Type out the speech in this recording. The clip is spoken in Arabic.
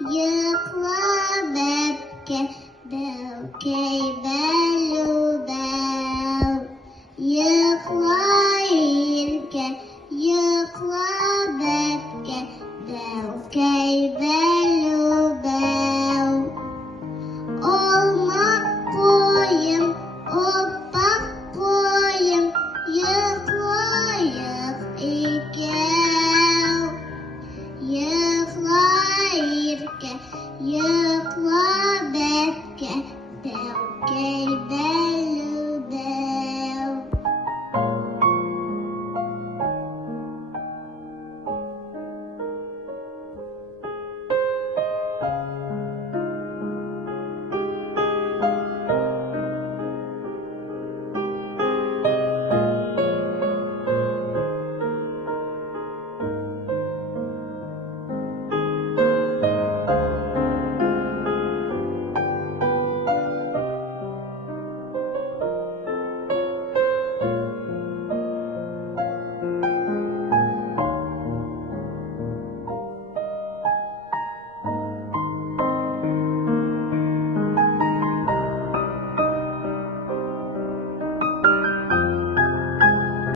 يخوابك بوكي بلوباو يخوايرك يخوابك بوكي بلوباو Olma koyum opak koyum yıklayık ikev yıklayırke yıkla bekke belkey